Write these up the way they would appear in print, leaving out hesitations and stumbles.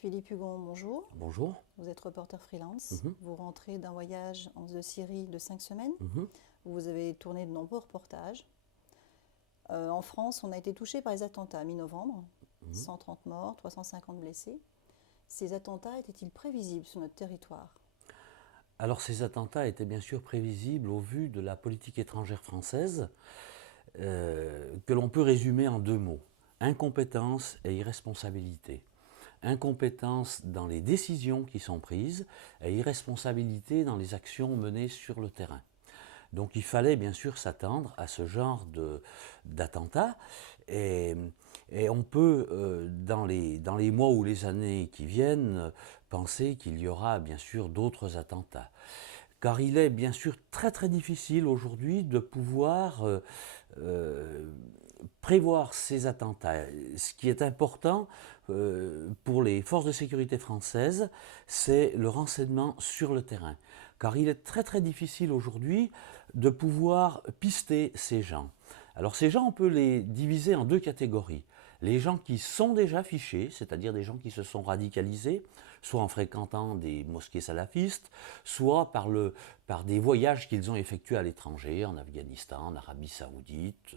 Philippe Hugon, bonjour. Bonjour. Vous êtes reporter freelance. Mhm, Vous rentrez d'un voyage de Syrie de 5 semaines mhm, où vous avez tourné de nombreux reportages. En France, on a été touché par les attentats mi-novembre. mhm. 130 morts, 350 blessés. Ces attentats étaient-ils prévisibles sur notre territoire? Alors ces attentats étaient bien sûr prévisibles au vu de la politique étrangère française, que l'on peut résumer en deux mots, incompétence et irresponsabilité. Incompétence dans les décisions qui sont prises et irresponsabilité dans les actions menées sur le terrain. Donc il fallait bien sûr s'attendre à ce genre d'attentats et, et on peut, dans les mois ou les années qui viennent, penser qu'il y aura bien sûr d'autres attentats. Car il est bien sûr très très difficile aujourd'hui de pouvoir euh, prévoir ces attentats. Ce qui est important pour les forces de sécurité françaises, c'est le renseignement sur le terrain. Car il est très très difficile aujourd'hui de pouvoir pister ces gens. Alors ces gens, on peut les diviser en deux catégories. Les gens qui sont déjà fichés, c'est-à-dire des gens qui se sont radicalisés, soit en fréquentant des mosquées salafistes, soit par des voyages qu'ils ont effectués à l'étranger, en Afghanistan, en Arabie Saoudite.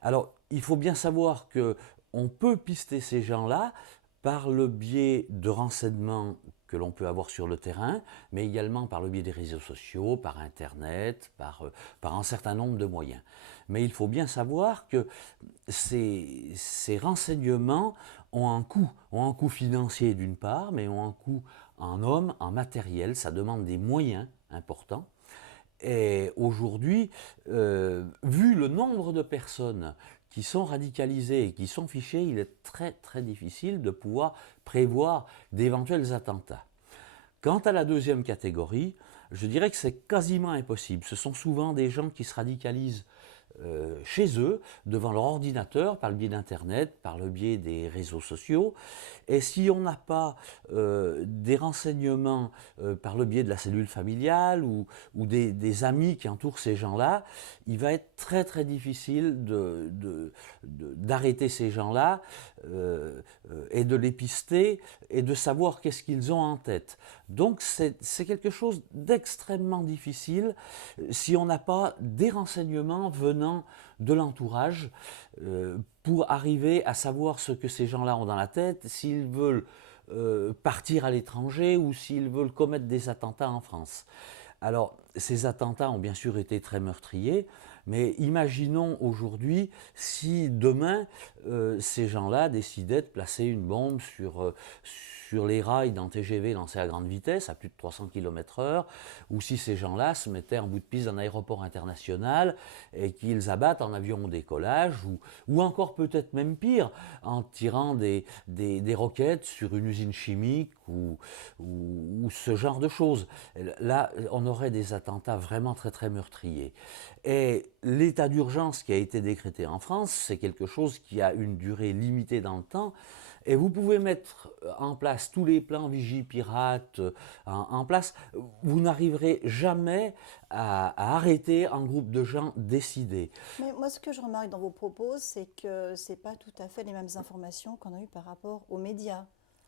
Alors, il faut bien savoir que on peut pister ces gens-là par le biais de renseignements que l'on peut avoir sur le terrain, mais également par le biais des réseaux sociaux, par Internet, par un certain nombre de moyens. Mais il faut bien savoir que ces renseignements ont un coût financier d'une part, mais ont un coût en hommes, en matériel, ça demande des moyens importants. Et aujourd'hui, vu le nombre de personnes qui sont radicalisées et qui sont fichées, il est très très difficile de pouvoir prévoir d'éventuels attentats. Quant à la deuxième catégorie, je dirais que c'est quasiment impossible. Ce sont souvent des gens qui se radicalisent chez eux, devant leur ordinateur, par le biais d'Internet, par le biais des réseaux sociaux. Et si on n'a pas des renseignements par le biais de la cellule familiale ou des amis qui entourent ces gens-là, il va être très très difficile d'arrêter ces gens-là et de les pister et de savoir qu'est-ce qu'ils ont en tête. Donc c'est quelque chose d'extrêmement difficile si on n'a pas des renseignements venant de l'entourage pour arriver à savoir ce que ces gens-là ont dans la tête, s'ils veulent partir à l'étranger ou s'ils veulent commettre des attentats en France. Alors, ces attentats ont bien sûr été très meurtriers, mais imaginons aujourd'hui si demain ces gens-là décidaient de placer une bombe sur les rails d'un TGV lancé à grande vitesse, à plus de 300 km/h, ou si ces gens-là se mettaient en bout de piste d'un aéroport international et qu'ils abattent en avion au décollage, ou encore peut-être même pire, en tirant des roquettes sur une usine chimique ou ce genre de choses. Là, on aurait des attentats vraiment très très meurtriers. Et l'état d'urgence qui a été décrété en France, c'est quelque chose qui a une durée limitée dans le temps. Et vous pouvez mettre en place tous les plans Vigipirate en place. Vous n'arriverez jamais à arrêter un groupe de gens décidés. Mais moi, ce que je remarque dans vos propos, c'est que ce n'est pas tout à fait les mêmes informations qu'on a eues par rapport aux médias.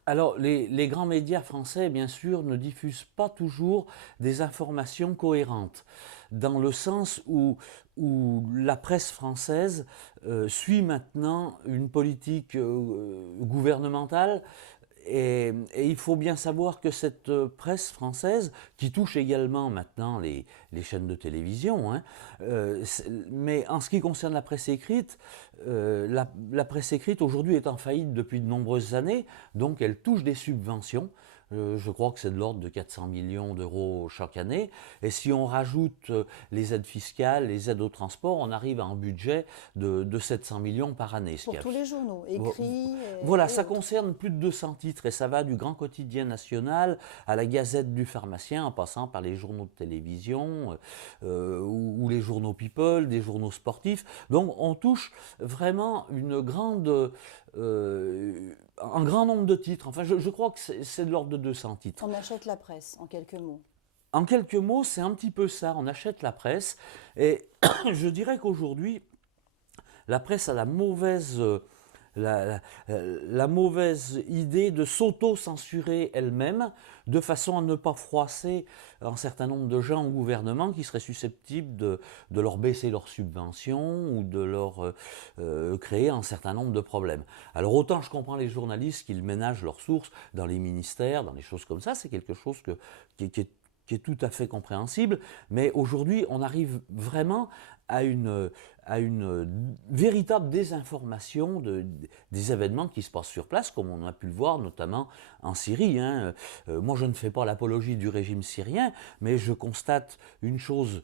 Alors, les grands médias français, bien sûr, ne diffusent pas toujours des informations cohérentes, dans le sens où la presse française suit maintenant une politique gouvernementale. Et il faut bien savoir que cette presse française, qui touche également maintenant les chaînes de télévision, hein, mais en ce qui concerne la presse écrite, la presse écrite aujourd'hui est en faillite depuis de nombreuses années, donc elle touche des subventions. Je crois que c'est de l'ordre de 400 millions d'euros chaque année. Et si on rajoute les aides fiscales, les aides au transport, on arrive à un budget de 700 millions par année. Pour tous les journaux, écrits Voilà, et ça autres. concerne plus de 200 titres et ça va du Grand Quotidien National à la Gazette du Pharmacien en passant par les journaux de télévision ou les journaux People, des journaux sportifs. Donc on touche vraiment un grand nombre de titres. Enfin, je crois que c'est de l'ordre de 200 titres. On achète la presse, en quelques mots. En quelques mots, c'est un petit peu ça. On achète la presse et je dirais qu'aujourd'hui, la presse a la mauvaise la mauvaise idée de s'auto-censurer elle-même, de façon à ne pas froisser un certain nombre de gens au gouvernement qui seraient susceptibles de leur baisser leurs subventions ou de leur créer un certain nombre de problèmes. Alors autant je comprends les journalistes qu'ils ménagent leurs sources dans les ministères, dans les choses comme ça, c'est quelque chose qui est tout à fait compréhensible, mais aujourd'hui on arrive vraiment à une véritable désinformation des événements qui se passent sur place, comme on a pu le voir notamment en Syrie. Hein. Moi, je ne fais pas l'apologie du régime syrien, mais je constate une chose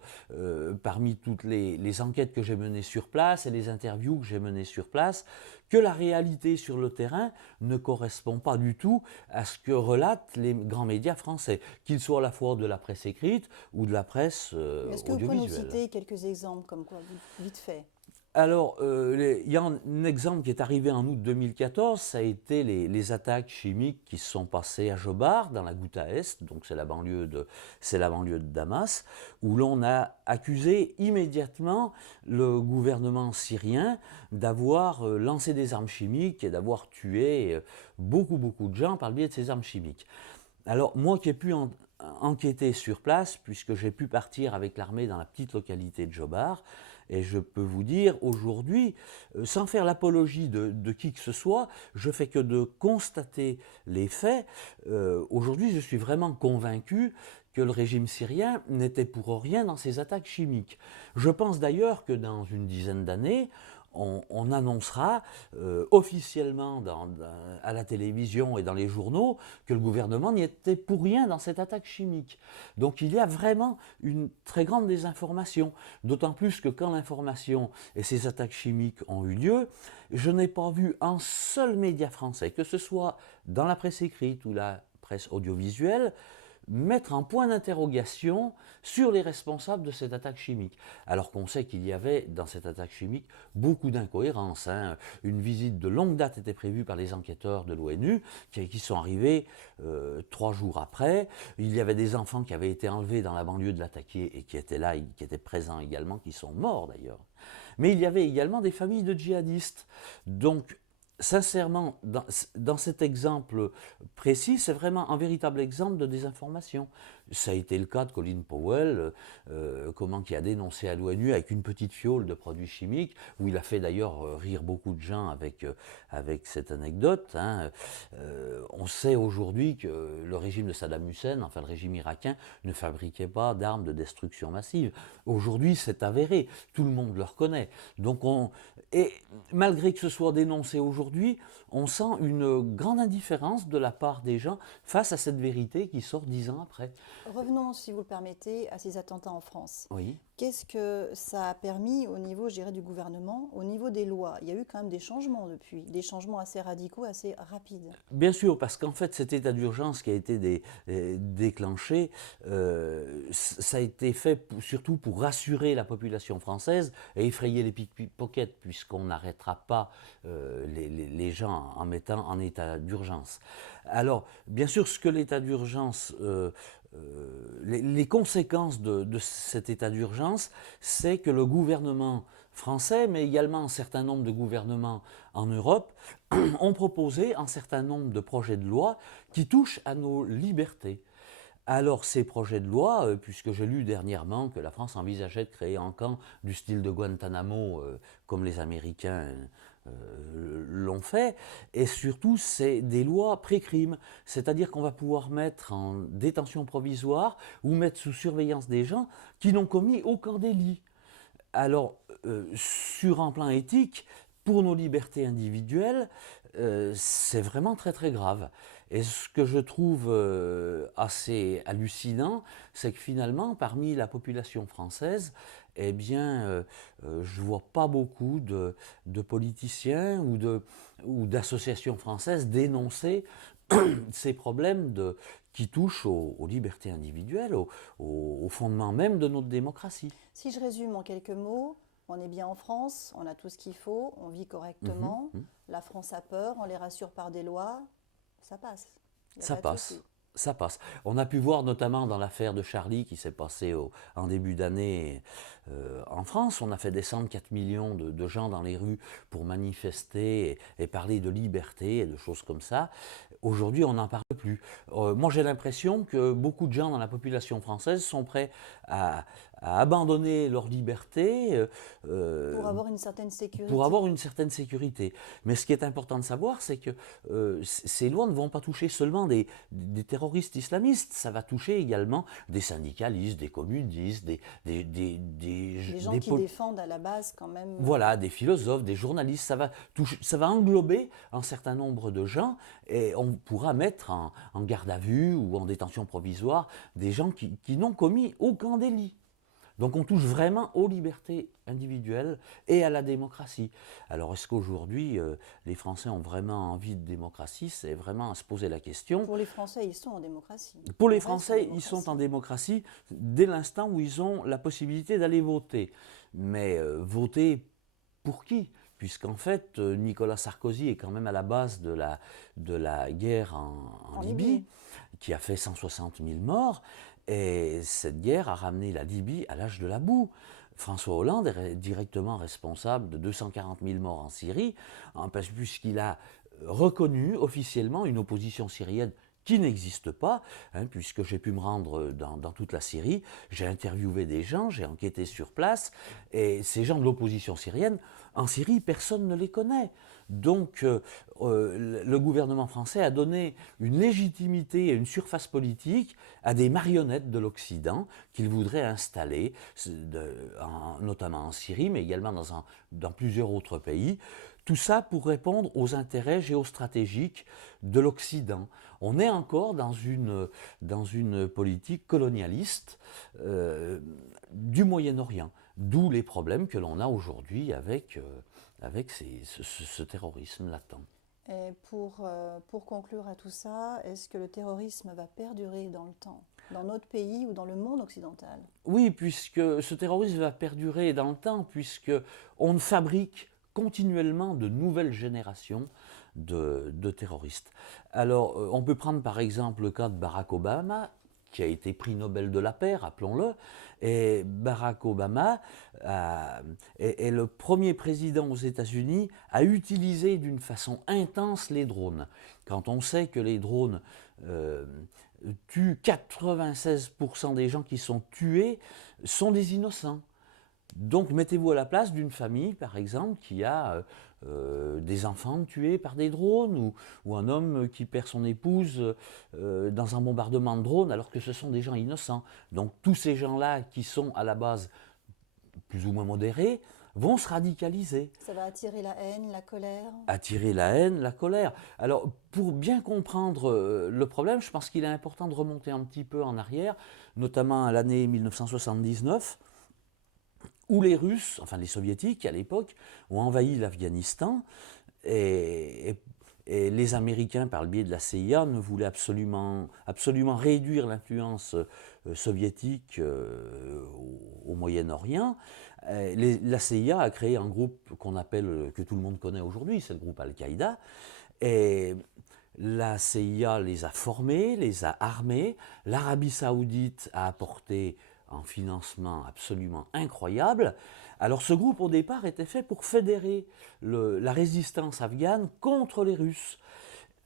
parmi toutes les enquêtes que j'ai menées sur place et les interviews que j'ai menées sur place, que la réalité sur le terrain ne correspond pas du tout à ce que relatent les grands médias français, qu'ils soient à la fois de la presse écrite ou de la presse audiovisuelle. Est-ce que vous pouvez nous citer quelques exemples, comme quoi, vite fait? Alors, il y a un exemple qui est arrivé en août 2014, ça a été les attaques chimiques qui se sont passées à Jobar, dans la Ghouta Est, donc c'est la banlieue de Damas, où l'on a accusé immédiatement le gouvernement syrien d'avoir lancé des armes chimiques et d'avoir tué beaucoup de gens par le biais de ces armes chimiques. Alors, moi qui ai pu enquêter sur place, puisque j'ai pu partir avec l'armée dans la petite localité de Jobar, et je peux vous dire aujourd'hui, sans faire l'apologie de qui que ce soit, je fais que de constater les faits. Aujourd'hui, je suis vraiment convaincu que le régime syrien n'était pour rien dans ces attaques chimiques. Je pense d'ailleurs que dans une dizaine d'années, on annoncera officiellement à la télévision et dans les journaux que le gouvernement n'y était pour rien dans cette attaque chimique. Donc il y a vraiment une très grande désinformation, d'autant plus que quand l'information et ces attaques chimiques ont eu lieu, je n'ai pas vu un seul média français, que ce soit dans la presse écrite ou la presse audiovisuelle, mettre un point d'interrogation sur les responsables de cette attaque chimique. Alors qu'on sait qu'il y avait dans cette attaque chimique beaucoup d'incohérences. Hein. Une visite de longue date était prévue par les enquêteurs de l'ONU qui sont arrivés 3 jours après. Il y avait des enfants qui avaient été enlevés dans la banlieue de l'attaqué et qui étaient là, qui étaient présents également, qui sont morts d'ailleurs. Mais il y avait également des familles de djihadistes. Donc, sincèrement, dans cet exemple précis, c'est vraiment un véritable exemple de désinformation. Ça a été le cas de Colin Powell, qui a dénoncé à l'ONU avec une petite fiole de produits chimiques, où il a fait d'ailleurs rire beaucoup de gens avec cette anecdote. Hein. On sait aujourd'hui que le régime de Saddam Hussein, enfin le régime irakien, ne fabriquait pas d'armes de destruction massive. Aujourd'hui, c'est avéré, tout le monde le reconnaît. Donc et malgré que ce soit dénoncé aujourd'hui, on sent une grande indifférence de la part des gens face à cette vérité qui sort 10 ans après. Revenons, si vous le permettez, à ces attentats en France. Oui. Qu'est-ce que ça a permis au niveau, je dirais, du gouvernement, au niveau des lois? Il y a eu quand même des changements depuis, des changements assez radicaux, assez rapides. Bien sûr, parce qu'en fait, cet état d'urgence qui a été déclenché, ça a été fait surtout pour rassurer la population française et effrayer les pickpockets, puisqu'on n'arrêtera pas les gens en mettant en état d'urgence. Alors, bien sûr, ce que l'état d'urgence... les conséquences de cet état d'urgence, c'est que le gouvernement français, mais également un certain nombre de gouvernements en Europe, ont proposé un certain nombre de projets de loi qui touchent à nos libertés. Alors ces projets de loi, puisque j'ai lu dernièrement que la France envisageait de créer un camp du style de Guantanamo, comme les Américains l'ont fait, et surtout c'est des lois pré-crime, c'est-à-dire qu'on va pouvoir mettre en détention provisoire ou mettre sous surveillance des gens qui n'ont commis aucun délit. Alors, sur un plan éthique, pour nos libertés individuelles, c'est vraiment très très grave. Et ce que je trouve assez hallucinant, c'est que finalement, parmi la population française, eh bien, je ne vois pas beaucoup de politiciens ou d'associations françaises dénoncer ces problèmes qui touchent aux libertés individuelles, au fondement même de notre démocratie. Si je résume en quelques mots, on est bien en France, on a tout ce qu'il faut, on vit correctement, la France a peur, on les rassure par des lois, ça passe. Ça passe. Ça passe. On a pu voir notamment dans l'affaire de Charlie qui s'est passée en début d'année en France. On a fait descendre 4 millions de gens dans les rues pour manifester et parler de liberté et de choses comme ça. Aujourd'hui, on n'en parle plus. Moi, j'ai l'impression que beaucoup de gens dans la population française sont prêts à abandonner leur liberté Pour avoir une certaine sécurité. pour avoir une certaine sécurité. Mais ce qui est important de savoir, c'est que ces lois ne vont pas toucher seulement des terroristes islamistes, ça va toucher également des syndicalistes, des communistes, Les gens qui défendent à la base quand même. voilà, des philosophes, des journalistes, ça va englober un certain nombre de gens et on pourra mettre en garde à vue ou en détention provisoire des gens qui n'ont commis aucun délit. Donc on touche vraiment aux libertés individuelles et à la démocratie. Alors est-ce qu'aujourd'hui les Français ont vraiment envie de démocratie? C'est vraiment à se poser la question. Pour les Français, ils sont en démocratie. Pour les Ils restent en Français, ils sont en démocratie dès l'instant où ils ont la possibilité d'aller voter. Mais voter pour qui? Puisqu'en fait, Nicolas Sarkozy est quand même à la base de la guerre en Libye, qui a fait 160 000 morts. Et cette guerre a ramené la Libye à l'âge de la boue. François Hollande est directement responsable de 240 000 morts en Syrie, puisqu'il a reconnu officiellement une opposition syrienne qui n'existe pas, puisque j'ai pu me rendre dans toute la Syrie, j'ai interviewé des gens, j'ai enquêté sur place, et ces gens de l'opposition syrienne, en Syrie, personne ne les connaît. Donc le gouvernement français a donné une légitimité et une surface politique à des marionnettes de l'Occident qu'il voudrait installer, notamment en Syrie, mais également dans plusieurs autres pays. Tout ça pour répondre aux intérêts géostratégiques de l'Occident. On est encore dans une politique colonialiste du Moyen-Orient, d'où les problèmes que l'on a aujourd'hui avec ce terrorisme latent. Et pour conclure à tout ça, est-ce que le terrorisme va perdurer dans le temps, dans notre pays ou dans le monde occidental? Oui, puisque ce terrorisme va perdurer dans le temps, puisqu'on fabrique continuellement de nouvelles générations de terroristes. Alors, on peut prendre par exemple le cas de Barack Obama, qui a été prix Nobel de la paix, rappelons-le. Et Barack Obama est le premier président aux États-Unis à utiliser d'une façon intense les drones. Quand on sait que les drones tuent 96% des gens qui sont tués sont des innocents. Donc mettez-vous à la place d'une famille, par exemple, qui a des enfants tués par des drones ou un homme qui perd son épouse dans un bombardement de drones alors que ce sont des gens innocents. Donc tous ces gens-là qui sont à la base plus ou moins modérés vont se radicaliser. Ça va attirer la haine, la colère? Attirer la haine, la colère. Alors pour bien comprendre le problème, je pense qu'il est important de remonter un petit peu en arrière, notamment à l'année 1979, où les Russes, enfin les Soviétiques à l'époque, ont envahi l'Afghanistan et les Américains, par le biais de la CIA, ne voulaient absolument réduire l'influence soviétique au Moyen-Orient. La CIA a créé un groupe que tout le monde connaît aujourd'hui, c'est le groupe Al-Qaïda, et la CIA les a formés, les a armés, l'Arabie Saoudite a apporté un financement absolument incroyable. Alors ce groupe au départ était fait pour fédérer la résistance afghane contre les Russes.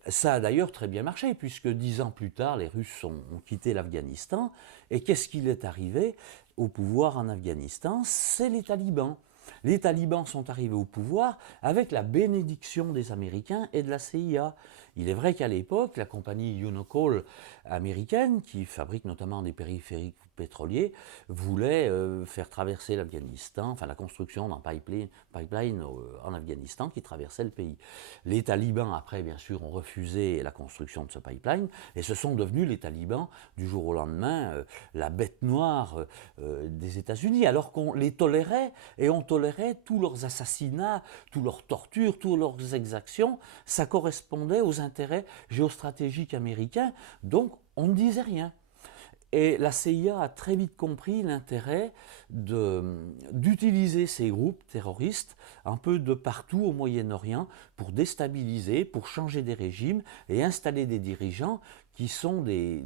Ça a d'ailleurs très bien marché puisque 10 ans plus tard les Russes ont quitté l'Afghanistan et qu'est-ce qu'il est arrivé au pouvoir en Afghanistan? C'est les talibans. Les talibans sont arrivés au pouvoir avec la bénédiction des Américains et de la CIA. Il est vrai qu'à l'époque, la compagnie Unocal américaine, qui fabrique notamment des périphériques pétroliers, voulait faire traverser l'Afghanistan, enfin la construction d'un pipeline en Afghanistan qui traversait le pays. Les talibans, après, bien sûr, ont refusé la construction de ce pipeline et ce sont devenus les talibans, du jour au lendemain, la bête noire des États-Unis, alors qu'on les tolérait et on tolérait tous leurs assassinats, toutes leurs tortures, toutes leurs exactions. Ça correspondait aux intérêts géostratégiques américains, donc on ne disait rien. Et la CIA a très vite compris l'intérêt d'utiliser ces groupes terroristes un peu de partout au Moyen-Orient pour déstabiliser, pour changer des régimes et installer des dirigeants qui sont des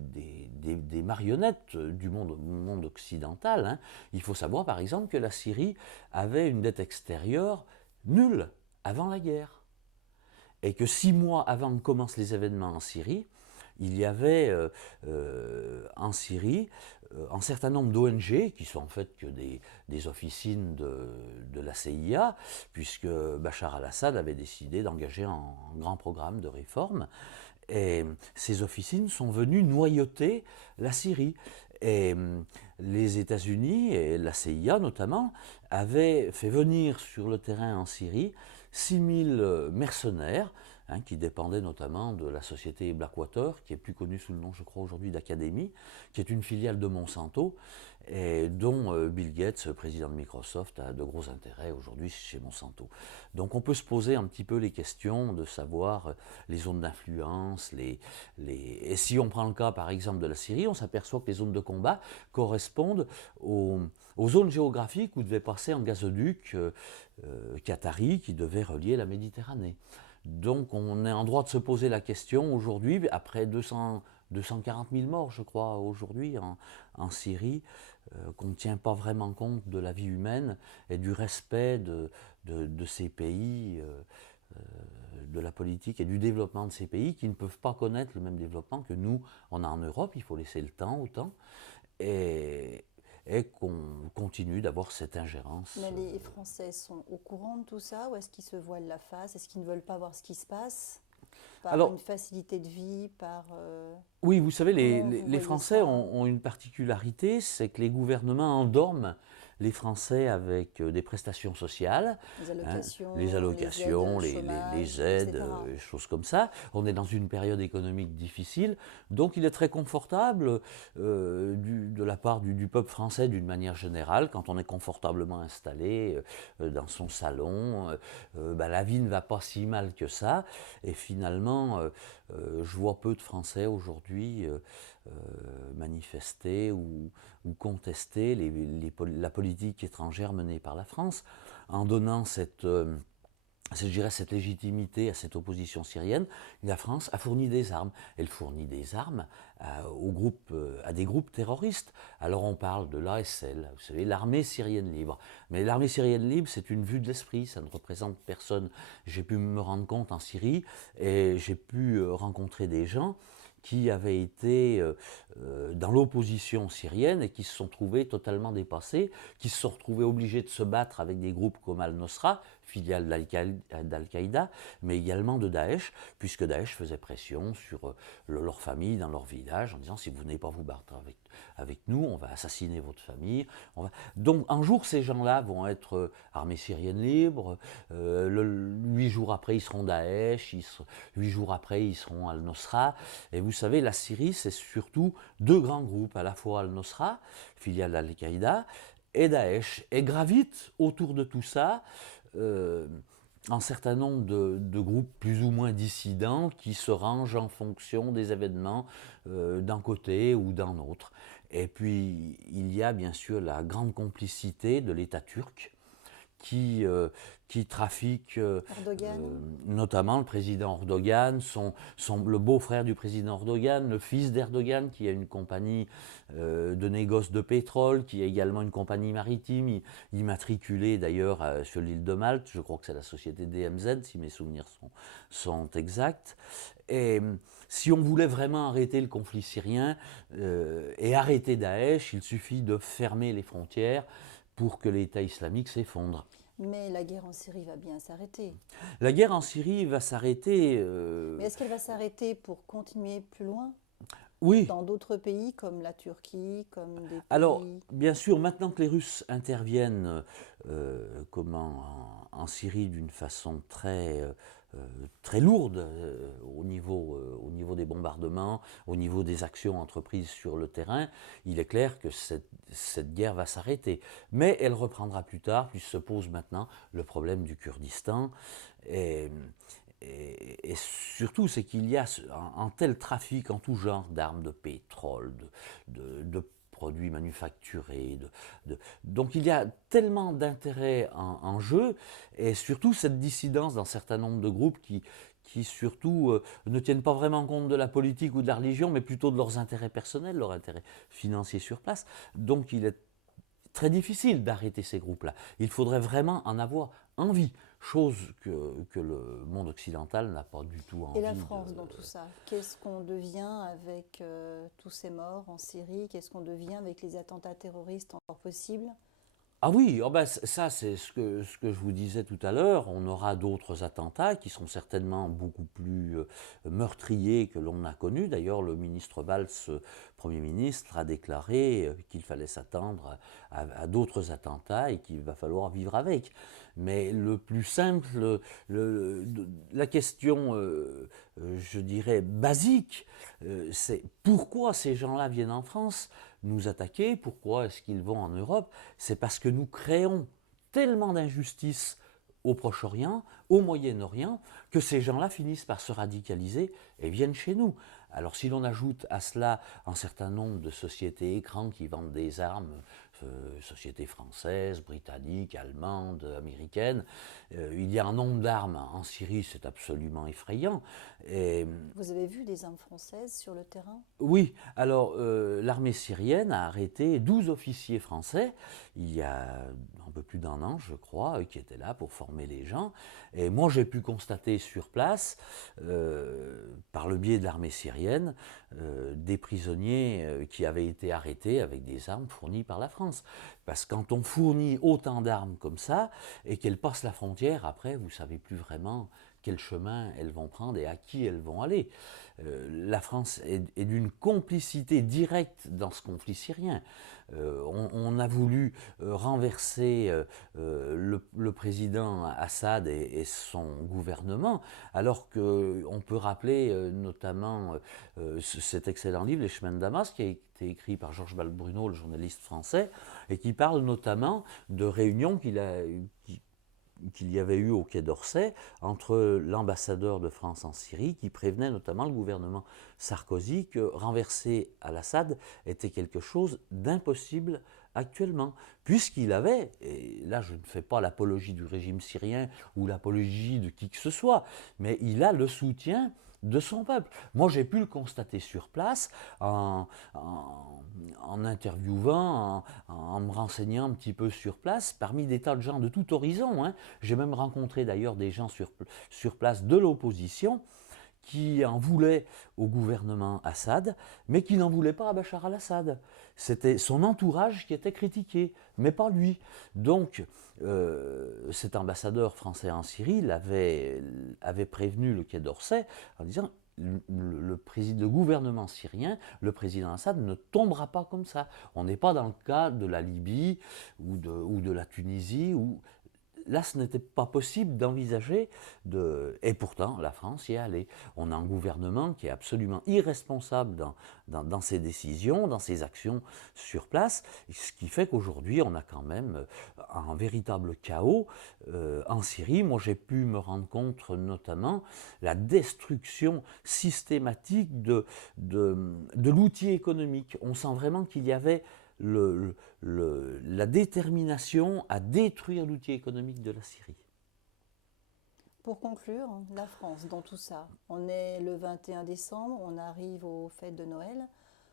marionnettes du monde occidental. Hein. Il faut savoir par exemple que la Syrie avait une dette extérieure nulle avant la guerre. Et que 6 mois avant que commencent les événements en Syrie, il y avait en Syrie un certain nombre d'ONG, qui sont en fait que des officines de la CIA, puisque Bachar al-Assad avait décidé d'engager un grand programme de réforme. Et ces officines sont venues noyauter la Syrie. Et les États-Unis, et la CIA notamment, avaient fait venir sur le terrain en Syrie 6000 mercenaires, hein, qui dépendaient notamment de la société Blackwater, qui est plus connue sous le nom, je crois, aujourd'hui d'Academy, qui est une filiale de Monsanto, et dont Bill Gates, président de Microsoft, a de gros intérêts aujourd'hui chez Monsanto. Donc on peut se poser un petit peu les questions de savoir les zones d'influence, et si on prend le cas par exemple de la Syrie, on s'aperçoit que les zones de combat correspondent aux zones géographiques où devait passer un gazoduc qatari qui devait relier la Méditerranée. Donc on est en droit de se poser la question aujourd'hui, après 240 000 morts, je crois, aujourd'hui en Syrie, qu'on ne tient pas vraiment compte de la vie humaine et du respect de ces pays, de la politique et du développement de ces pays qui ne peuvent pas connaître le même développement que nous, on a en Europe. Il faut laisser le temps au temps. Et qu'on continue d'avoir cette ingérence. Mais les Français sont au courant de tout ça, ou est-ce qu'ils se voilent la face? Est-ce qu'ils ne veulent pas voir ce qui se passe? Par une facilité de vie, par... Oui, vous savez, les Français ont une particularité, c'est que les gouvernements endorment les Français avec des prestations sociales, les allocations, les aides, choses comme ça. On est dans une période économique difficile, donc il est très confortable de la part du peuple français d'une manière générale, quand on est confortablement installé dans son salon, la vie ne va pas si mal que ça, et finalement, je vois peu de Français aujourd'hui manifester ou contester la politique étrangère menée par la France, en donnant cette légitimité à cette opposition syrienne. La France a fourni des armes. Elle fournit des armes à des groupes terroristes. Alors on parle de l'ASL, vous savez, l'armée syrienne libre. Mais l'armée syrienne libre, c'est une vue de l'esprit, ça ne représente personne. J'ai pu me rendre compte en Syrie et j'ai pu rencontrer des gens qui avaient été dans l'opposition syrienne et qui se sont trouvés totalement dépassés, qui se sont retrouvés obligés de se battre avec des groupes comme Al-Nosra, filiale d'Al-Qaïda, mais également de Daesh, puisque Daesh faisait pression sur leur famille dans leur village en disant si vous venez pas vous battre avec nous, on va assassiner votre famille. Donc un jour, ces gens-là vont être armée syrienne libre, 8 jours après, ils seront Daesh, 8 jours après, ils seront Al-Nosra. Et vous savez, la Syrie, c'est surtout deux grands groupes, à la fois Al-Nosra, filiale d'Al-Qaïda, et Daesh. Et gravite autour de tout ça un certain nombre de groupes plus ou moins dissidents qui se rangent en fonction des événements d'un côté ou d'un autre. Et puis, il y a bien sûr la grande complicité de l'État turc qui trafique notamment le président Erdogan, le beau-frère du président Erdogan, le fils d'Erdogan qui a une compagnie de négoce de pétrole, qui a également une compagnie maritime, immatriculée d'ailleurs sur l'île de Malte, je crois que c'est la société DMZ si mes souvenirs sont exacts. Et si on voulait vraiment arrêter le conflit syrien et arrêter Daesh, il suffit de fermer les frontières pour que l'État islamique s'effondre. Mais la guerre en Syrie va bien s'arrêter. La guerre en Syrie va s'arrêter... Mais est-ce qu'elle va s'arrêter pour continuer plus loin ? Oui. Dans d'autres pays comme la Turquie, comme des pays... Alors, bien sûr, maintenant que les Russes interviennent en Syrie d'une façon très lourde au niveau des bombardements, au niveau des actions entreprises sur le terrain, il est clair que cette guerre va s'arrêter. Mais elle reprendra plus tard, puisque se pose maintenant le problème du Kurdistan. et surtout, c'est qu'il y a un tel trafic en tout genre d'armes, de pétrole, de produits manufacturés. Donc il y a tellement d'intérêts en jeu, et surtout cette dissidence d'un certain nombre de groupes qui surtout ne tiennent pas vraiment compte de la politique ou de la religion, mais plutôt de leurs intérêts personnels, leurs intérêts financiers sur place. Donc il est très difficile d'arrêter ces groupes-là. Il faudrait vraiment en avoir envie, chose que le monde occidental n'a pas du tout envie. Et la France dans tout ça, qu'est-ce qu'on devient avec tous ces morts en Syrie? Qu'est-ce qu'on devient avec les attentats terroristes encore possibles? Ah oui, oh ben ça c'est ce que je vous disais tout à l'heure, on aura d'autres attentats qui sont certainement beaucoup plus meurtriers que l'on a connus. D'ailleurs, le ministre Valls, Premier ministre, a déclaré qu'il fallait s'attendre à d'autres attentats et qu'il va falloir vivre avec. Mais le plus simple, la question, je dirais, basique, c'est pourquoi ces gens-là viennent en France nous attaquer, pourquoi est-ce qu'ils vont en Europe? C'est parce que nous créons tellement d'injustices au Proche-Orient, au Moyen-Orient, que ces gens-là finissent par se radicaliser et viennent chez nous. Alors si l'on ajoute à cela un certain nombre de sociétés écrans qui vendent des armes, sociétés françaises, britanniques, allemandes, américaines, il y a un nombre d'armes en Syrie, c'est absolument effrayant. Et Vous avez vu des armes françaises sur le terrain? oui, alors l'armée syrienne a arrêté 12 officiers français il y a un peu plus d'un an, je crois, qui étaient là pour former les gens. Et moi, j'ai pu constater sur place, par le biais de l'armée syrienne, des prisonniers qui avaient été arrêtés avec des armes fournies par la France. Parce que quand on fournit autant d'armes comme ça, et qu'elles passent la frontière, après, vous ne savez plus vraiment quel chemin elles vont prendre et à qui elles vont aller. La France est d'une complicité directe dans ce conflit syrien. On a voulu renverser le président Assad et son gouvernement, alors qu'on peut rappeler notamment cet excellent livre, Les chemins de Damas, qui a été écrit par Georges Balbruno, le journaliste français, et qui parle notamment de réunions qu'il y avait eu au Quai d'Orsay entre l'ambassadeur de France en Syrie, qui prévenait notamment le gouvernement Sarkozy que renverser al-Assad était quelque chose d'impossible actuellement, puisqu'il avait, et là je ne fais pas l'apologie du régime syrien ou l'apologie de qui que ce soit, mais il a le soutien de son peuple. Moi, j'ai pu le constater sur place en interviewant, en me renseignant un petit peu sur place, parmi des tas de gens de tout horizon. Hein. J'ai même rencontré d'ailleurs des gens sur place de l'opposition qui en voulaient au gouvernement Assad, mais qui n'en voulaient pas à Bachar al-Assad. C'était son entourage qui était critiqué, mais pas lui. Donc, cet ambassadeur français en Syrie avait prévenu le Quai d'Orsay en disant le gouvernement syrien, le président Assad ne tombera pas comme ça. On n'est pas dans le cas de la Libye ou de la Tunisie où là, ce n'était pas possible d'envisager de... Et pourtant, la France y est allée. On a un gouvernement qui est absolument irresponsable dans ses décisions, dans ses actions sur place, ce qui fait qu'aujourd'hui, on a quand même un véritable chaos en Syrie. Moi, j'ai pu me rendre compte notamment la destruction systématique de l'outil économique. On sent vraiment qu'il y avait la détermination à détruire l'outil économique de la Syrie. Pour conclure, la France dans tout ça, on est le 21 décembre, on arrive aux fêtes de Noël,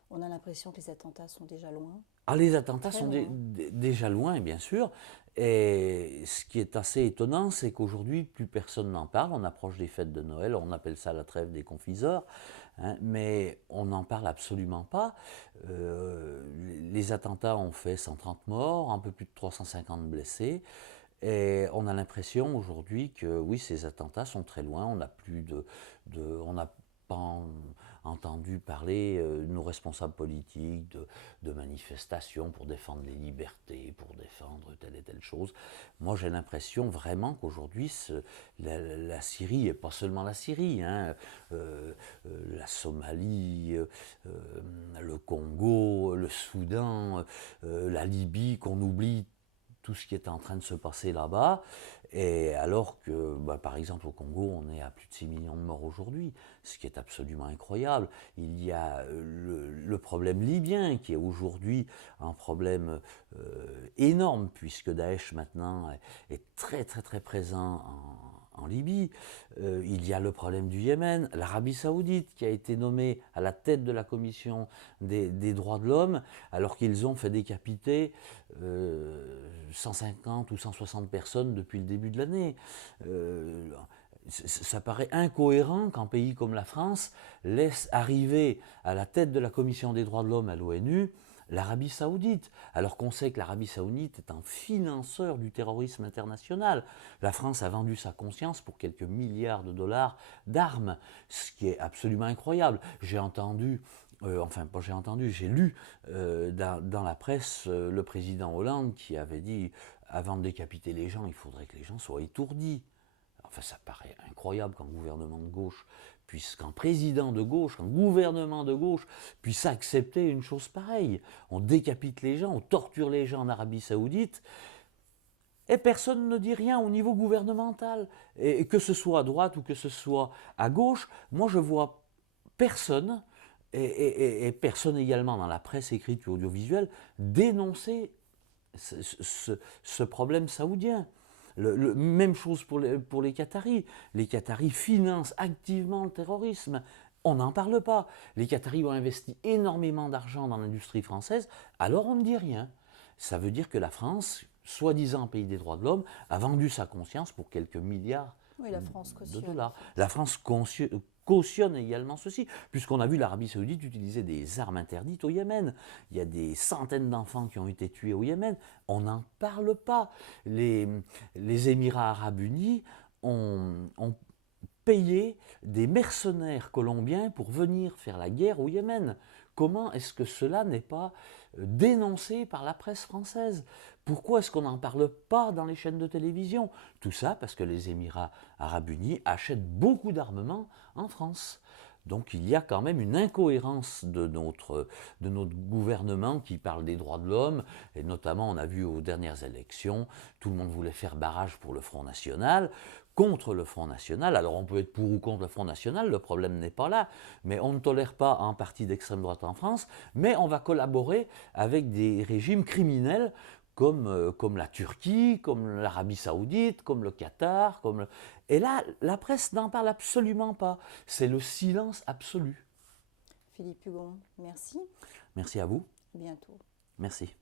on a l'impression que les attentats sont déjà loin. Ah, les attentats Très sont loin. déjà loin, bien sûr. Et ce qui est assez étonnant, c'est qu'aujourd'hui, plus personne n'en parle. On approche des fêtes de Noël, on appelle ça la trêve des confiseurs, hein, mais on n'en parle absolument pas. Les attentats ont fait 130 morts, un peu plus de 350 blessés. Et on a l'impression aujourd'hui que oui, ces attentats sont très loin. On n'a plus on n'a pas entendu parler de nos responsables politiques, de manifestations pour défendre les libertés, pour défendre telle et telle chose. Moi, j'ai l'impression vraiment qu'aujourd'hui, la Syrie, et pas seulement la Syrie, hein, la Somalie, le Congo, le Soudan, la Libye, qu'on oublie tout ce qui est en train de se passer là-bas. Et alors que, par exemple, au Congo, on est à plus de 6 millions de morts aujourd'hui, ce qui est absolument incroyable. Il y a le problème libyen, qui est aujourd'hui un problème énorme, puisque Daesh maintenant est très très très présent en Libye. Il y a le problème du Yémen, l'Arabie Saoudite qui a été nommée à la tête de la commission des droits de l'homme, alors qu'ils ont fait décapiter 150 ou 160 personnes depuis le début de l'année. Ça paraît incohérent qu'un pays comme la France laisse arriver à la tête de la commission des droits de l'homme à l'ONU l'Arabie Saoudite, alors qu'on sait que l'Arabie Saoudite est un financeur du terrorisme international. La France a vendu sa conscience pour quelques milliards de dollars d'armes, ce qui est absolument incroyable. J'ai entendu, j'ai lu dans la presse le président Hollande qui avait dit, avant de décapiter les gens, il faudrait que les gens soient étourdis. Enfin, ça paraît incroyable qu'un gouvernement de gauche qu'un président de gauche, qu'un gouvernement de gauche puisse accepter une chose pareille. On décapite les gens, on torture les gens en Arabie Saoudite, et personne ne dit rien au niveau gouvernemental. Et que ce soit à droite ou que ce soit à gauche, moi je vois personne, et personne également dans la presse écrite ou audiovisuelle, dénoncer ce problème saoudien. Même chose pour les Qataris. Les Qataris financent activement le terrorisme. On n'en parle pas. Les Qataris ont investi énormément d'argent dans l'industrie française, alors on ne dit rien. Ça veut dire que la France, soi-disant pays des droits de l'homme, a vendu sa conscience pour quelques milliards de dollars. La France cautionne également ceci, puisqu'on a vu l'Arabie Saoudite utiliser des armes interdites au Yémen. Il y a des centaines d'enfants qui ont été tués au Yémen. On n'en parle pas. Les Émirats arabes unis ont payé des mercenaires colombiens pour venir faire la guerre au Yémen. Comment est-ce que cela n'est pas dénoncé par la presse française? Pourquoi est-ce qu'on n'en parle pas dans les chaînes de télévision? Tout ça parce que les Émirats arabes unis achètent beaucoup d'armements en France. Donc il y a quand même une incohérence de notre gouvernement qui parle des droits de l'homme, et notamment on a vu aux dernières élections, tout le monde voulait faire barrage pour le Front National, contre le Front National. Alors on peut être pour ou contre le Front National, le problème n'est pas là, mais on ne tolère pas un parti d'extrême droite en France, mais on va collaborer avec des régimes criminels comme la Turquie, comme l'Arabie Saoudite, comme le Qatar. Et là, la presse n'en parle absolument pas. C'est le silence absolu. Philippe Hugon, merci. Merci à vous. À bientôt. Merci.